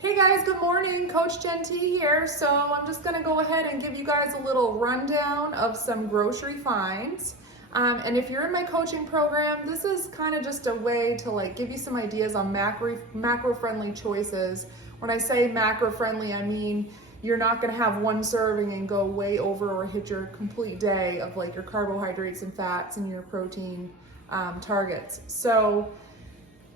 Hey guys, good morning. Coach Jen T here. So I'm just gonna go ahead and give you guys a little rundown of some grocery finds. And if you're in my coaching program, this is kind of just a way to give you some ideas on macro-friendly choices. When I say macro-friendly, I mean you're not gonna have one serving and go way over or hit your complete day of your carbohydrates and fats and your protein targets. So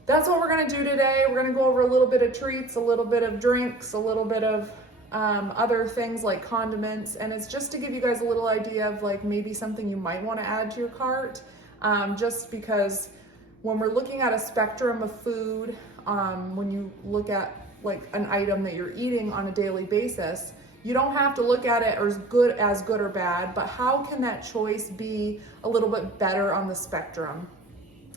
that's what we're gonna do today. We're gonna go over a little bit of treats, a little bit of drinks, a little bit of other things like condiments, and it's just to give you guys a little idea of maybe something you might wanna add to your cart, just because when we're looking at a spectrum of food, when you look at an item that you're eating on a daily basis, you don't have to look at it as good or bad, but how can that choice be a little bit better on the spectrum?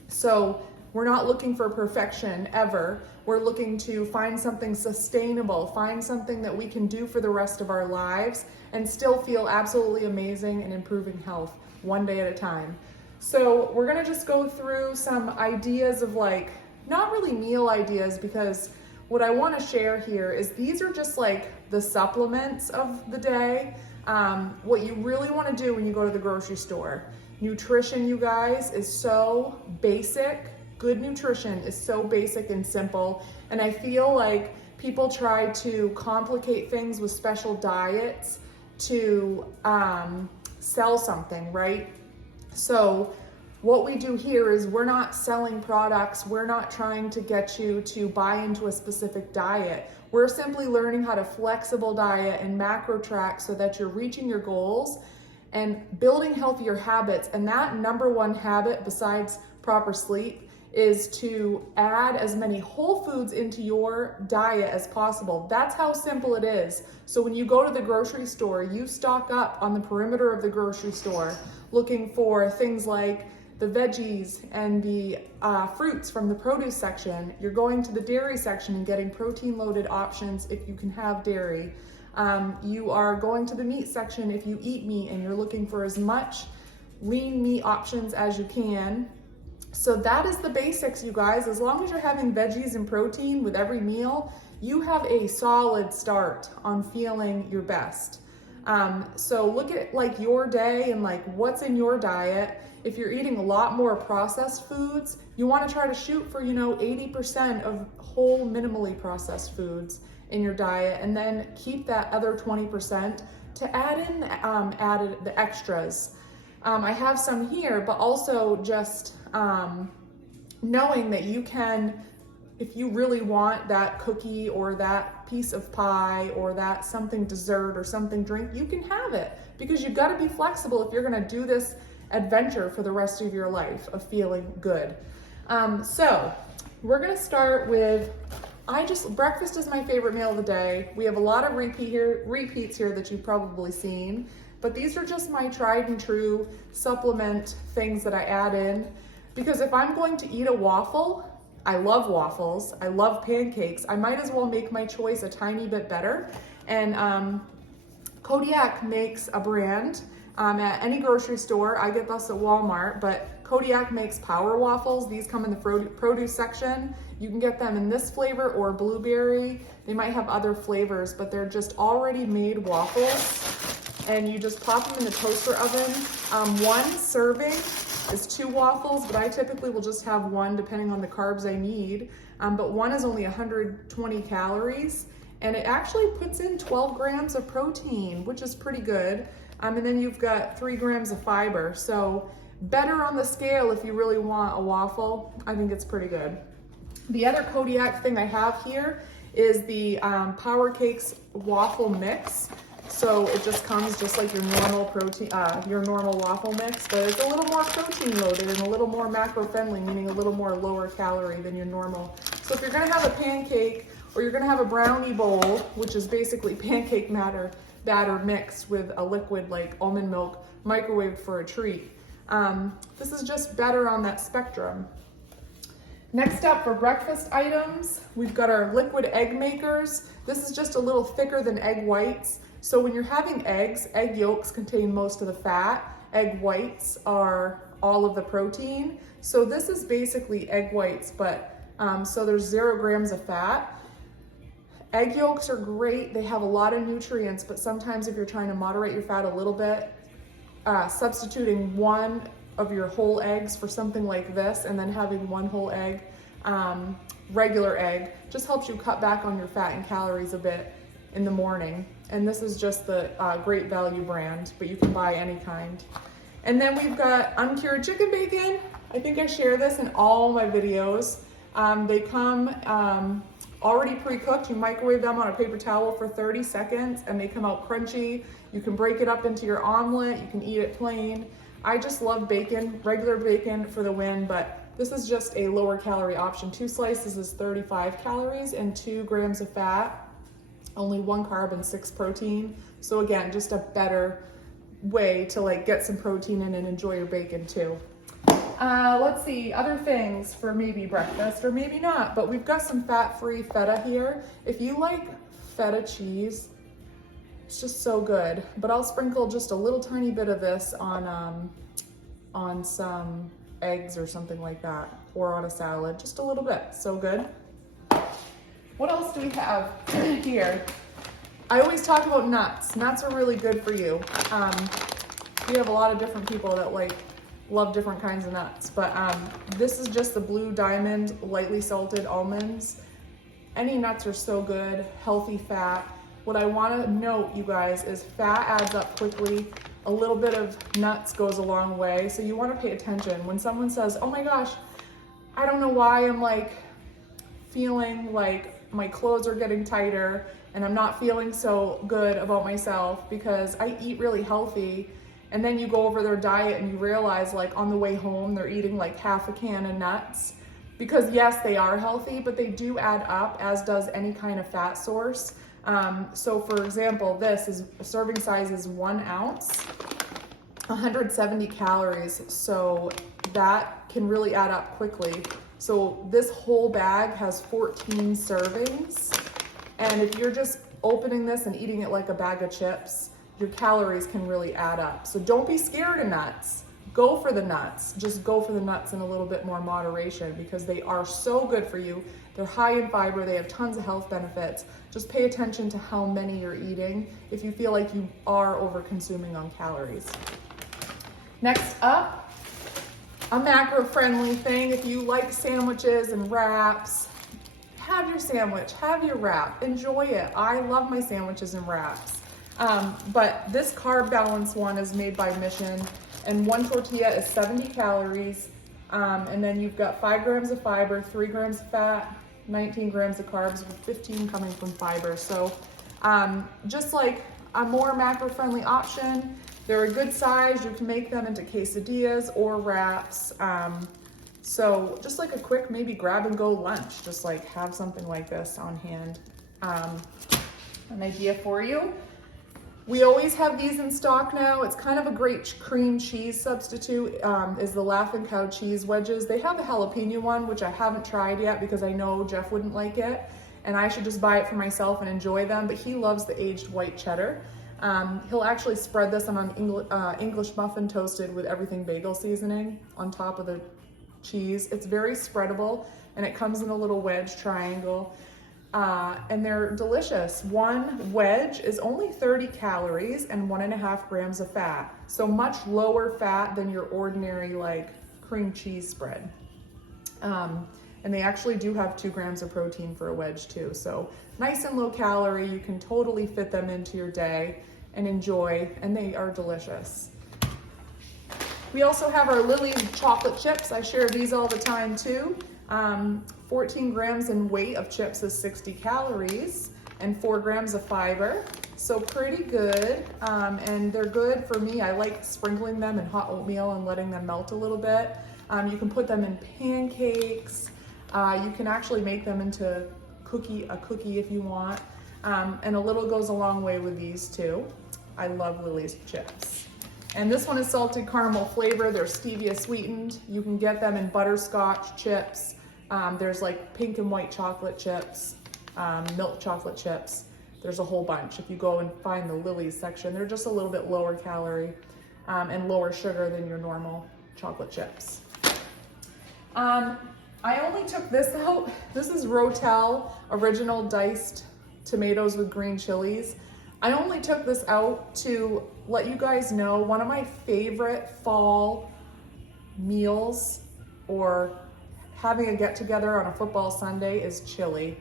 So we're not looking for perfection ever. We're looking to find something sustainable, find something that we can do for the rest of our lives and still feel absolutely amazing and improving health one day at a time. So we're gonna just go through some ideas of not really meal ideas, because what I wanna share here is these are just the supplements of the day. What you really wanna do when you go to the grocery store. Nutrition, you guys, is so basic. Good nutrition is so basic and simple, and I feel like people try to complicate things with special diets to sell something, right? So what we do here is we're not selling products, we're not trying to get you to buy into a specific diet. We're simply learning how to flexible diet and macro track so that you're reaching your goals and building healthier habits. And that number one habit, besides proper sleep, is to add as many whole foods into your diet as possible. That's how simple it is. So when you go to the grocery store, you stock up on the perimeter of the grocery store looking for things like the veggies and the fruits from the produce section. You're going to the dairy section and getting protein loaded options if you can have dairy. You are going to the meat section if you eat meat and you're looking for as much lean meat options as you can. So that is the basics, you guys. As long as you're having veggies and protein with every meal, you have a solid start on feeling your best. So look at your day and what's in your diet. If you're eating a lot more processed foods, you want to try to shoot for 80% of whole minimally processed foods in your diet, and then keep that other 20% to add in the extras. I have some here, but also just knowing that you can, if you really want that cookie or that piece of pie or that something dessert or something drink, you can have it, because you've got to be flexible if you're going to do this adventure for the rest of your life of feeling good. So we're going to start with, breakfast is my favorite meal of the day. We have a lot of repeats here that you've probably seen, but these are just my tried and true supplement things that I add in. Because if I'm going to eat a waffle, I love waffles, I love pancakes, I might as well make my choice a tiny bit better. And Kodiak makes a brand at any grocery store. I get this at Walmart, but Kodiak makes power waffles. These come in the produce section. You can get them in this flavor or blueberry. They might have other flavors, but they're just already made waffles. And you just pop them in the toaster oven. One serving is 2 waffles, but I typically will just have one depending on the carbs I need. But one is only 120 calories, and it actually puts in 12 grams of protein, which is pretty good. And then you've got 3 grams of fiber. So better on the scale if you really want a waffle. I think it's pretty good. The other Kodiak thing I have here is the Power Cakes waffle mix. So it just comes just like your normal protein, your normal waffle mix, but it's a little more protein loaded and a little more macro-friendly, meaning a little more lower calorie than your normal. So if you're gonna have a pancake or you're gonna have a brownie bowl, which is basically pancake batter mixed with a liquid like almond milk, microwaved for a treat, this is just better on that spectrum. Next up, for breakfast items, we've got our liquid egg makers. This is just a little thicker than egg whites. So when you're having eggs, egg yolks contain most of the fat. Egg whites are all of the protein. So this is basically egg whites, but so there's 0 grams of fat. Egg yolks are great. They have a lot of nutrients, but sometimes if you're trying to moderate your fat a little bit, substituting one of your whole eggs for something like this and then having one whole egg, regular egg, just helps you cut back on your fat and calories a bit in the morning. And this is just the Great Value brand, but you can buy any kind. And then we've got uncured chicken bacon. I think I share this in all my videos. They come already pre-cooked. You microwave them on a paper towel for 30 seconds and they come out crunchy. You can break it up into your omelet. You can eat it plain. I just love bacon, regular bacon for the win, but this is just a lower calorie option. 2 slices is 35 calories and 2 grams of fat, only 1 carb and 6 protein. So again, just a better way to like get some protein in and enjoy your bacon too. Let's see, other things for maybe breakfast or maybe not, but we've got some fat-free feta here. If you like feta cheese, it's just so good. But I'll sprinkle just a little tiny bit of this on some eggs or something like that, or on a salad, just a little bit, so good. What else do we have here? I always talk about nuts. Nuts are really good for you. We have a lot of different people that love different kinds of nuts, but this is just the Blue Diamond lightly salted almonds. Any nuts are so good, healthy fat. What I want to note, you guys, is fat adds up quickly. A little bit of nuts goes a long way, so you want to pay attention. When someone says, oh my gosh, I don't know why I'm like feeling like my clothes are getting tighter and I'm not feeling so good about myself because I eat really healthy. And then you go over their diet and you realize like on the way home, they're eating like half a can of nuts because yes, they are healthy, but they do add up, as does any kind of fat source. So for example, this is a serving size is 1 ounce, 170 calories. So that can really add up quickly. So this whole bag has 14 servings. And if you're just opening this and eating it like a bag of chips, your calories can really add up. So don't be scared of nuts. Go for the nuts. Just go for the nuts in a little bit more moderation because they are so good for you. They're high in fiber. They have tons of health benefits. Just pay attention to how many you're eating if you feel like you are over consuming on calories. Next up, a macro-friendly thing. If you like sandwiches and wraps, have your sandwich, have your wrap, enjoy it. I love my sandwiches and wraps. But this carb balance one is made by Mission, and 1 tortilla is 70 calories. And then you've got 5 grams of fiber, 3 grams of fat, 19 grams of carbs, with 15 coming from fiber. So just like a more macro-friendly option. They're a good size. You can make them into quesadillas or wraps. So just like a quick maybe grab and go lunch, just like have something like this on hand. An idea for you. We always have these in stock now. It's kind of a great cream cheese substitute, is the Laughing Cow cheese wedges. They have the jalapeno one, which I haven't tried yet because I know Jeff wouldn't like it, and I should just buy it for myself and enjoy them, but he loves the aged white cheddar. He'll actually spread this on an English muffin toasted with everything bagel seasoning on top of the cheese. It's very spreadable, and it comes in a little wedge triangle. And they're delicious. 1 wedge is only 30 calories and 1.5 grams of fat. So much lower fat than your ordinary like cream cheese spread. And they actually do have 2 grams of protein for a wedge too. So nice and low calorie. You can totally fit them into your day and enjoy, and they are delicious. We also have our Lily's chocolate chips. I share these all the time too. 14 grams in weight of chips is 60 calories and 4 grams of fiber. So pretty good. And they're good for me. I like sprinkling them in hot oatmeal and letting them melt a little bit. You can put them in pancakes. You can actually make them into a cookie if you want. And a little goes a long way with these too. I love Lily's chips. And this one is salted caramel flavor. They're stevia sweetened. You can get them in butterscotch chips. There's like pink and white chocolate chips, milk chocolate chips. There's a whole bunch. If you go and find the Lily's section, they're just a little bit lower calorie and lower sugar than your normal chocolate chips. I only took this out. This is Rotel original diced tomatoes with green chilies. I only took this out to let you guys know one of my favorite fall meals or having a get together on a football Sunday is chili.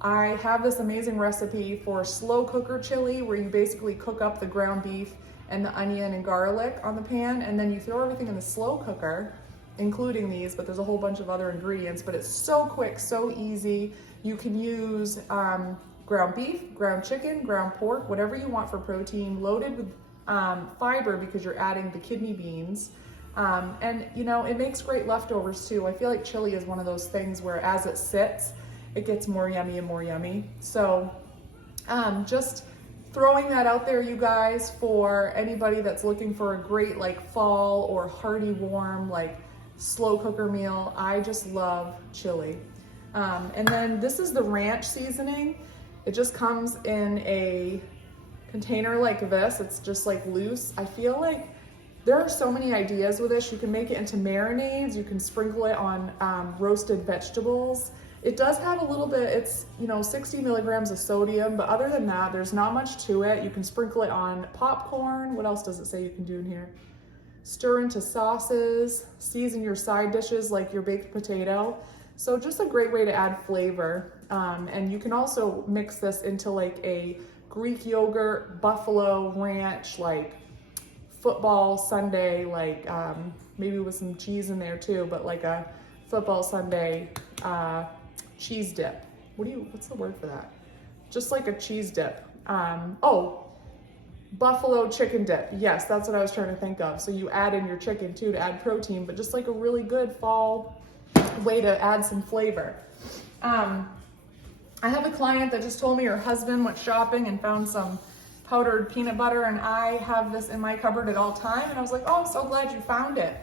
I have this amazing recipe for slow cooker chili where you basically cook up the ground beef and the onion and garlic on the pan, and then you throw everything in the slow cooker, including these, but there's a whole bunch of other ingredients, but it's so quick, so easy. You can use ground beef, ground chicken, ground pork, whatever you want for protein, loaded with fiber because you're adding the kidney beans. And you know, it makes great leftovers too. I feel like chili is one of those things where as it sits, it gets more yummy and more yummy. So just throwing that out there, you guys, for anybody that's looking for a great like fall or hearty warm like slow cooker meal. I just love chili. And then this is the ranch seasoning. It just comes in a container like this. It's just like loose. I feel like there are so many ideas with this. You can make it into marinades. You can sprinkle it on roasted vegetables. It does have a little bit, it's 60 milligrams of sodium, but other than that, there's not much to it. You can sprinkle it on popcorn. What else does it say you can do in here? Stir into sauces, season your side dishes like your baked potato. So just a great way to add flavor. And you can also mix this into like a Greek yogurt, buffalo ranch, like football Sunday, like maybe with some cheese in there too, but like a football Sunday cheese dip. What's the word for that? Just like a cheese dip. Buffalo chicken dip. Yes, that's what I was trying to think of. So you add in your chicken too to add protein, but just like a really good fall way to add some flavor. I have a client that just told me her husband went shopping and found some powdered peanut butter, and I have this in my cupboard at all time, and I was like, oh, I'm so glad you found it.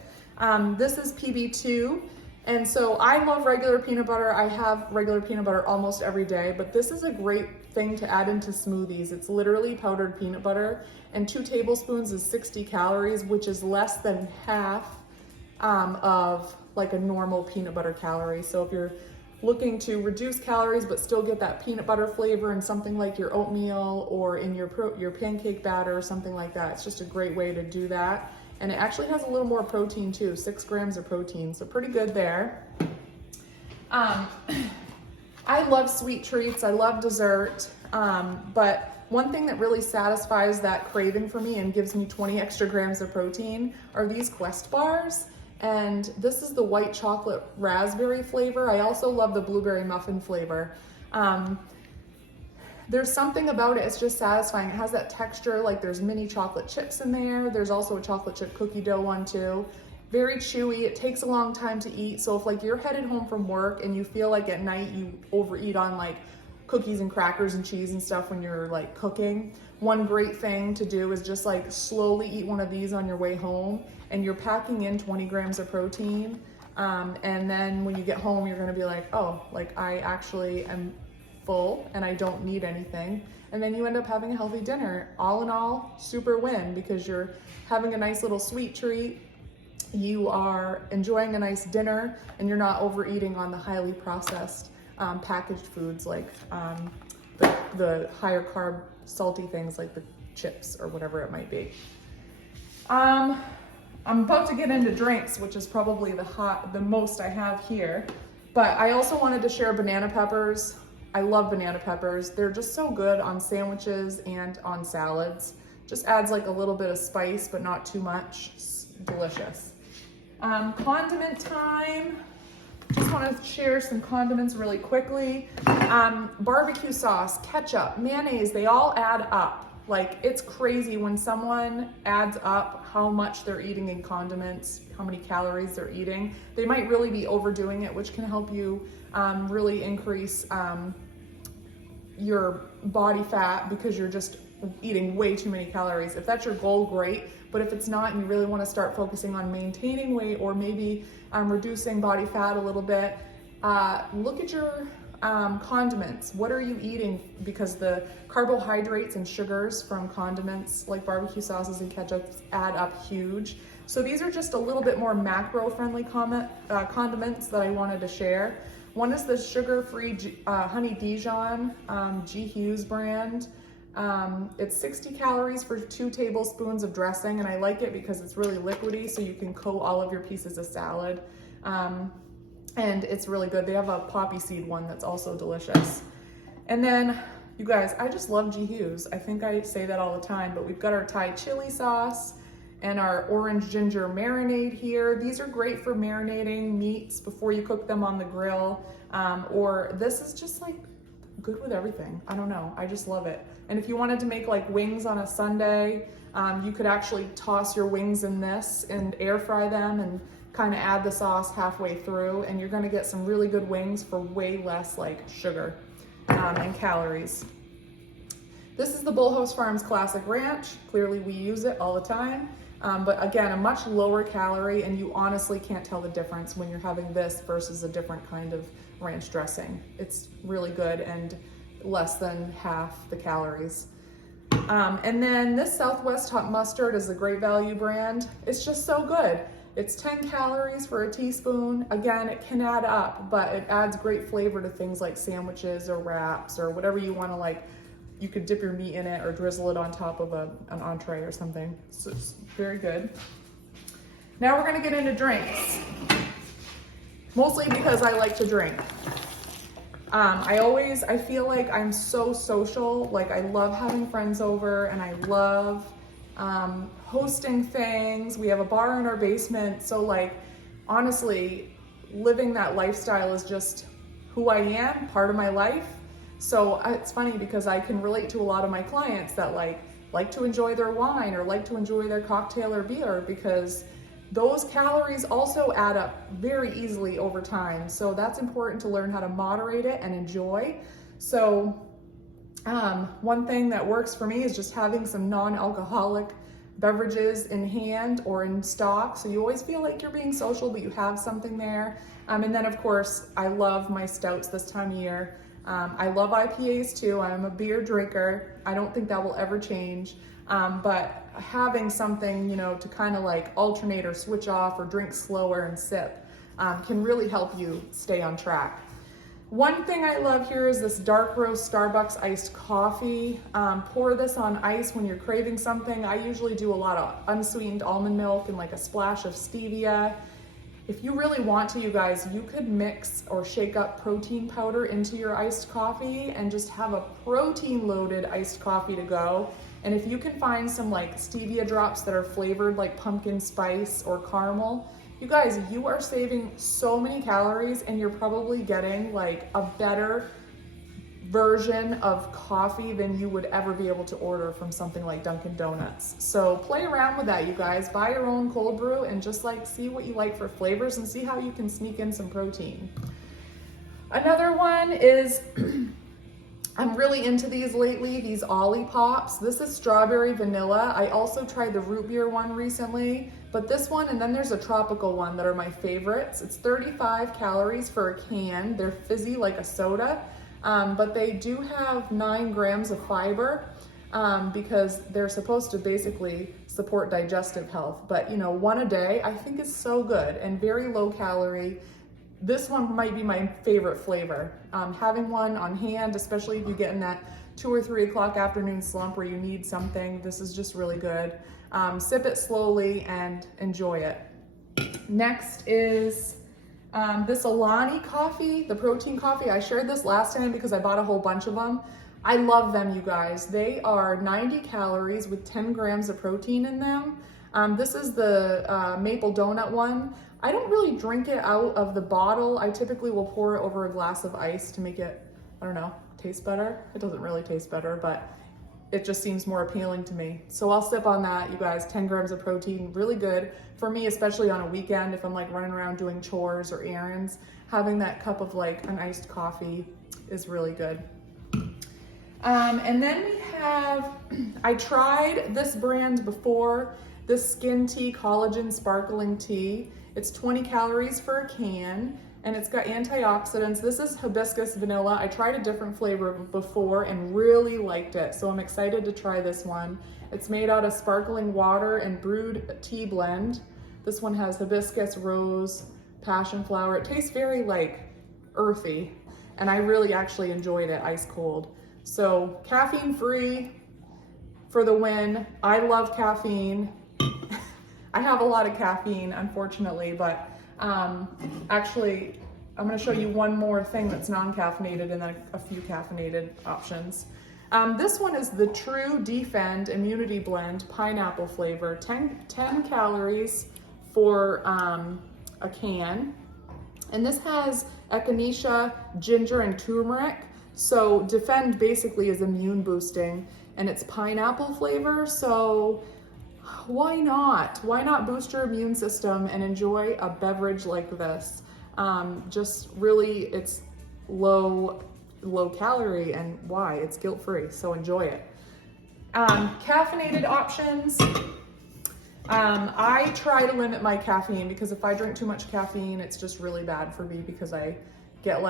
This is PB2, and so I love regular peanut butter. I have regular peanut butter almost every day, but this is a great thing to add into smoothies. It's literally powdered peanut butter, and 2 tablespoons is 60 calories, which is less than half of like a normal peanut butter calorie. So if you're looking to reduce calories but still get that peanut butter flavor in something like your oatmeal or in your pancake batter or something like that, it's just a great way to do that. And it actually has a little more protein too, 6 grams of protein, so pretty good there. I love sweet treats, I love dessert, but one thing that really satisfies that craving for me and gives me 20 extra grams of protein are these Quest bars. And this is the white chocolate raspberry flavor. I also love the blueberry muffin flavor. There's something about it, it's just satisfying. It has that texture, like there's mini chocolate chips in there. There's also a chocolate chip cookie dough one too. Very chewy, it takes a long time to eat. So if like you're headed home from work and you feel like at night you overeat on like cookies and crackers and cheese and stuff when you're like cooking, one great thing to do is just like slowly eat one of these on your way home, and you're packing in 20 grams of protein. And then when you get home, you're gonna be like, oh, like I actually am full and I don't need anything. And then you end up having a healthy dinner. All in all, super win, because you're having a nice little sweet treat, you are enjoying a nice dinner, and you're not overeating on the highly processed packaged foods like the higher carb salty things like the chips or whatever it might be. I'm about to get into drinks, which is probably the most I have here, but I also wanted to share banana peppers. I love banana peppers. They're just so good on sandwiches and on salads. Just adds like a little bit of spice, but not too much. It's delicious. Condiment time. Just want to share some condiments really quickly. Barbecue sauce, ketchup, mayonnaise, they all add up. Like, it's crazy when someone adds up how much they're eating in condiments, how many calories they're eating. They might really be overdoing it, which can help you really increase your body fat because you're just eating way too many calories. If that's your goal, great. But if it's not and you really want to start focusing on maintaining weight or maybe reducing body fat a little bit, look at your condiments. What are you eating? Because the carbohydrates and sugars from condiments like barbecue sauces and ketchups add up huge. So these are just a little bit more macro-friendly condiments that I wanted to share. One is the sugar-free Honey Dijon G. Hughes brand. It's 60 calories for 2 tablespoons of dressing, and I like it because it's really liquidy, so you can coat all of your pieces of salad. And it's really good. They have a poppy seed one that's also delicious. And then, you guys, I just love G. Hughes. I think I say that all the time, but we've got our Thai chili sauce and our orange ginger marinade here. These are great for marinating meats before you cook them on the grill. Or this is just like good with everything. I don't know, I just love it. And if you wanted to make like wings on a Sunday, you could actually toss your wings in this and air fry them and kind of add the sauce halfway through, and you're gonna get some really good wings for way less like sugar and calories. This is the Bullhouse Farms Classic Ranch. Clearly we use it all the time. But again, a much lower calorie, and you honestly can't tell the difference when you're having this versus a different kind of ranch dressing. It's really good and less than half the calories. And then this Southwest Hot Mustard is a Great Value brand. It's just so good. It's 10 calories for a teaspoon. Again, it can add up, but it adds great flavor to things like sandwiches or wraps or whatever you want to like. You could dip your meat in it or drizzle it on top of an entree or something. So it's very good. Now we're gonna get into drinks. Mostly because I like to drink. I feel like I'm so social. Like I love having friends over, and I love hosting things. We have a bar in our basement. So like, honestly, living that lifestyle is just who I am, part of my life. So it's funny because I can relate to a lot of my clients that like to enjoy their wine or like to enjoy their cocktail or beer, because those calories also add up very easily over time. So that's important to learn how to moderate it and enjoy. So one thing that works for me is just having some non-alcoholic beverages in hand or in stock. So you always feel like you're being social, but you have something there. And then of course, I love my stouts this time of year. I love IPAs too. I'm a beer drinker. I don't think that will ever change. But having something, to kind of like alternate or switch off or drink slower and sip can really help you stay on track. One thing I love here is this dark roast Starbucks iced coffee. Pour this on ice when you're craving something. I usually do a lot of unsweetened almond milk and like a splash of stevia. If you really want to, you guys, you could mix or shake up protein powder into your iced coffee and just have a protein loaded iced coffee to go. And if you can find some like stevia drops that are flavored like pumpkin spice or caramel, you guys, you are saving so many calories, and you're probably getting like a better version of coffee than you would ever be able to order from something like Dunkin' Donuts. So play around with that, you guys. Buy your own cold brew and just like see what you like for flavors and see how you can sneak in some protein. Another one is, I'm really into these lately, these Ollie Pops. This is strawberry vanilla. I also tried the root beer one recently, but this one, and then there's a tropical one that are my favorites. It's 35 calories for a can. They're fizzy like a soda. But they do have 9 grams of fiber because they're supposed to basically support digestive health. But one a day I think is so good and very low calorie. This one might be my favorite flavor. Having one on hand, especially if you get in that 2 or 3 o'clock afternoon slump where you need something, this is just really good. Sip it slowly and enjoy it. Next is this Solani Coffee, the protein coffee. I shared this last time because I bought a whole bunch of them. I love them, you guys. They are 90 calories with 10 grams of protein in them. This is the maple donut one. I don't really drink it out of the bottle. I typically will pour it over a glass of ice to make it, I don't know, taste better. It doesn't really taste better, but it just seems more appealing to me. So I'll sip on that, you guys. 10 grams of protein, really good for me, especially on a weekend if I'm like running around doing chores or errands. Having that cup of like an iced coffee is really good. And then we have, I tried this brand before, this Skin Tea Collagen Sparkling Tea. It's 20 calories for a can, and it's got antioxidants. This is hibiscus vanilla. I tried a different flavor before and really liked it, so I'm excited to try this one. It's made out of sparkling water and brewed tea blend. This one has hibiscus, rose, passion flower. It tastes very like earthy, and I really actually enjoyed it ice cold. So caffeine free for the win. I love caffeine. I have a lot of caffeine, unfortunately, but actually, I'm gonna show you one more thing that's non-caffeinated and then a few caffeinated options. This one is the True Defend Immunity Blend Pineapple flavor, 10 calories for a can. And this has echinacea, ginger, and turmeric. So Defend basically is immune boosting, and it's pineapple flavor, so why not? Why not boost your immune system and enjoy a beverage like this? Just really, it's low calorie, and why? It's guilt-free, so enjoy it. Caffeinated options. I try to limit my caffeine because if I drink too much caffeine, it's just really bad for me because I get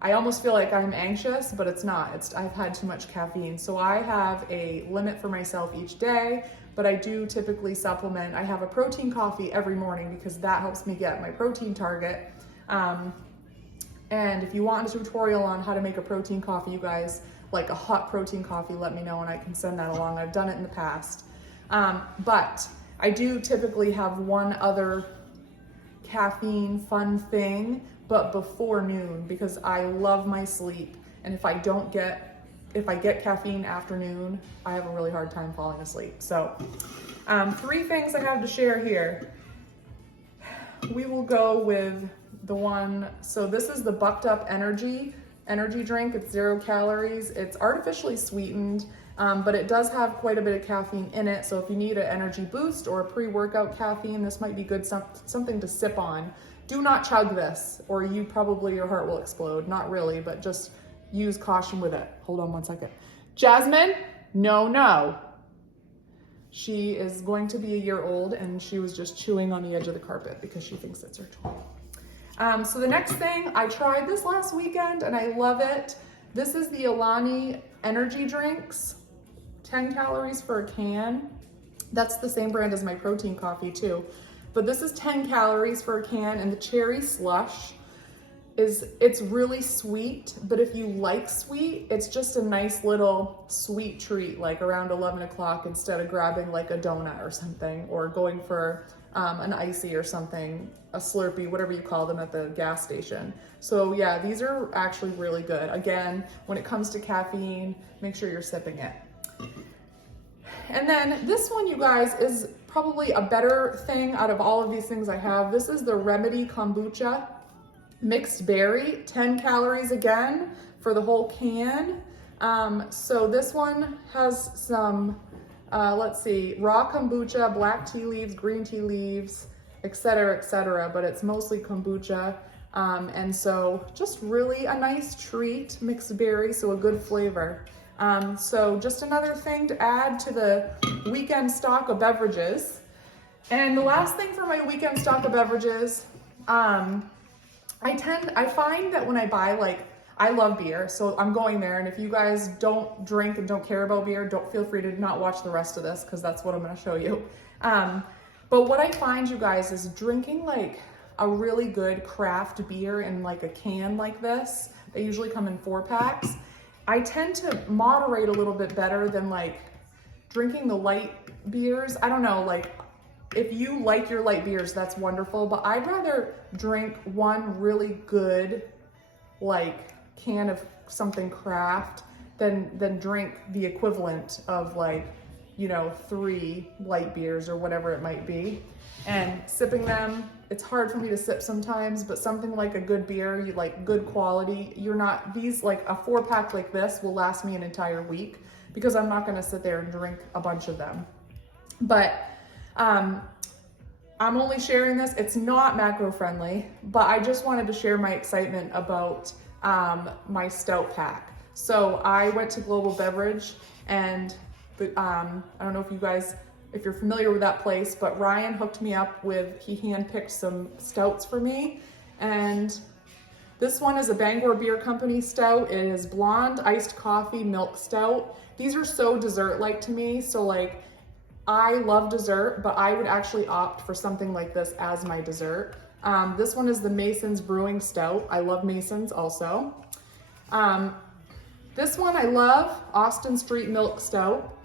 I almost feel like I'm anxious, but it's not. I've had too much caffeine. So I have a limit for myself each day, but I do typically supplement. I have a protein coffee every morning because that helps me get my protein target. And if you want a tutorial on how to make a protein coffee, you guys, like a hot protein coffee, let me know and I can send that along. I've done it in the past. But I do typically have one other caffeine fun thing, but before noon, because I love my sleep. And if I get caffeine after noon, I have a really hard time falling asleep. So 3 things I have to share here. We will go with the one, so this is the Bucked Up energy drink. It's 0 calories. It's artificially sweetened, but it does have quite a bit of caffeine in it. So if you need an energy boost or a pre-workout caffeine, this might be good, something to sip on. Do not chug this or your heart will explode. Not really, but just use caution with it. Hold on one second. Jasmine, no. She is going to be a year old and she was just chewing on the edge of the carpet because she thinks it's her toy. So the next thing, I tried this last weekend and I love it. This is the Alani energy drinks, 10 calories for a can. That's the same brand as my protein coffee too. But this is 10 calories for a can, and the cherry slush it's really sweet, but if you like sweet, it's just a nice little sweet treat, like around 11 o'clock instead of grabbing like a donut or something, or going for an icy or something, a Slurpee, whatever you call them at the gas station. So yeah, these are actually really good. Again, when it comes to caffeine, make sure you're sipping it. And then this one, you guys, is probably a better thing out of all of these things I have. This is the Remedy Kombucha Mixed Berry, 10 calories again for the whole can. So this one has some, let's see, raw kombucha, black tea leaves, green tea leaves, etc., but it's mostly kombucha. And so just really a nice treat, mixed berry, so a good flavor. So just another thing to add to the weekend stock of beverages. And the last thing for my weekend stock of beverages, I find that when I buy, I love beer, so I'm going there, and if you guys don't drink and don't care about beer, don't feel free to not watch the rest of this, because that's what I'm going to show you. But what I find, you guys, is drinking a really good craft beer in a can like this. They usually come in 4-packs. I tend to moderate a little bit better than drinking the light beers. I don't know, if you like your light beers, that's wonderful, but I'd rather drink one really good can of something craft than drink the equivalent of 3 light beers or whatever it might be. And sipping them, it's hard for me to sip sometimes, but something like a good beer, you good quality, these a 4-pack like this will last me an entire week because I'm not gonna sit there and drink a bunch of them. But I'm only sharing this, it's not macro friendly, but I just wanted to share my excitement about my stout pack. So I went to Global Beverage and I don't know if you're familiar with that place, but Ryan hooked me up he handpicked some stouts for me. And this one is a Bangor Beer Company stout. It is blonde iced coffee milk stout. These are so dessert-like to me. So I love dessert, but I would actually opt for something like this as my dessert. This one is the Mason's Brewing Stout. I love Mason's also. This one I love, Austin Street Milk Stout.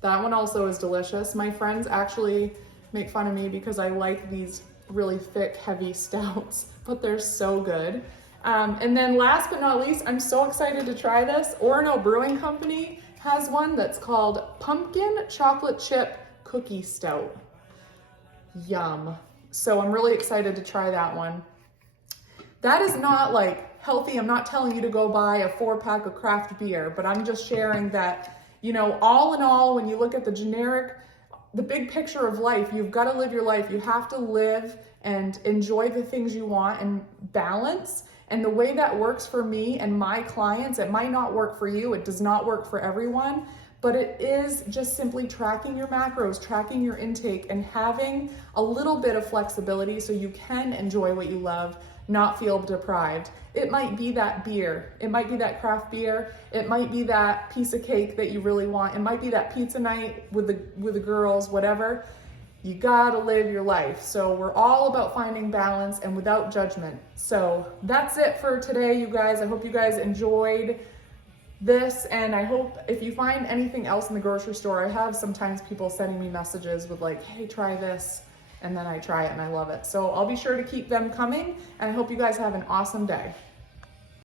That one also is delicious. My friends actually make fun of me because I like these really thick, heavy stouts, but they're so good. And then last but not least, I'm so excited to try this. Orono Brewing Company has one that's called Pumpkin Chocolate Chip Cookie Stout. Yum. So I'm really excited to try that one. That is not like healthy. I'm not telling you to go buy a 4-pack of craft beer, but I'm just sharing that, you know, all in all, when you look at the big picture of life, you've got to live your life. You have to live and enjoy the things you want and balance. And the way that works for me and my clients, it might not work for you. It does not work for everyone, but it is just simply tracking your macros, tracking your intake, and having a little bit of flexibility so you can enjoy what you love, not feel deprived. It might be that beer, it might be that craft beer, it might be that piece of cake that you really want, it might be that pizza night with the girls, whatever. You gotta live your life. So we're all about finding balance and without judgment. So that's it for today, you guys. I hope you guys enjoyed this, and I hope if you find anything else in the grocery store, I have sometimes people sending me messages with like, hey, try this, and then I try it and I love it. So I'll be sure to keep them coming, and I hope you guys have an awesome day.